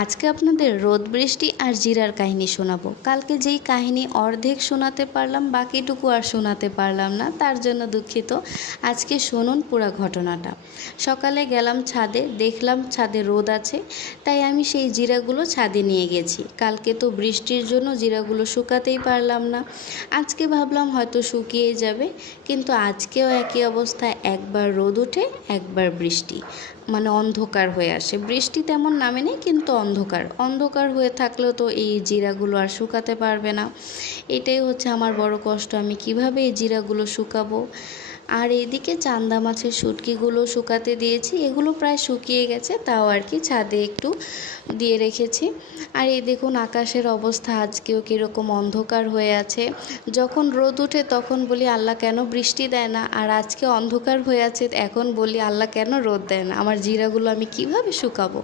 আজকে আপনাদের রোদ বৃষ্টি আর জিরার কাহিনী শোনাবো। কালকে যেই কাহিনী অর্ধেক শোনাতে পারলাম, বাকিটুকু আর শোনাতে পারলাম না, তার জন্য দুঃখিত। আজকে শুনুন পুরো ঘটনাটা। সকালে গেলাম ছাদে, দেখলাম ছাদে রোদ আছে, তাই আমি সেই জিরাগুলো ছাদে নিয়ে গেছি। কালকে তো বৃষ্টির জন্য জিরাগুলো শুকাতেই পারলাম না। আজকে ভাবলাম হয়তো শুকিয়ে যাবে, কিন্তু আজকেও একই অবস্থা, একবার রোদ ওঠে একবার বৃষ্টি, মানে অন্ধকার হয়ে আসে। বৃষ্টি তেমন নামে নেই, কিন্তু অন্ধকার অন্ধকার হয়ে থাকলেও তো এই জিরাগুলো আর শুকাতে পারবে না। এটাই হচ্ছে আমার বড় কষ্ট, আমি কিভাবে এই জিরাগুলো শুকাবো। আর এদিকে চান্দা মাছের শুটকিগুলো শুকাতে দিয়েছি, এগুলো প্রায় শুকিয়ে গেছে, তাও আর কি ছাদে একটু দিয়ে রেখেছি। আর এই দেখুন আকাশের অবস্থা আজকেও কীরকম অন্ধকার হয়ে আছে। যখন রোদ ওঠে তখন বলি আল্লাহ কেন বৃষ্টি দেয় না, আর আজকে অন্ধকার হয়ে আছে এখন বলি আল্লাহ কেন রোদ দেয় না। আমার জিরাগুলো আমি কিভাবে শুকাবো।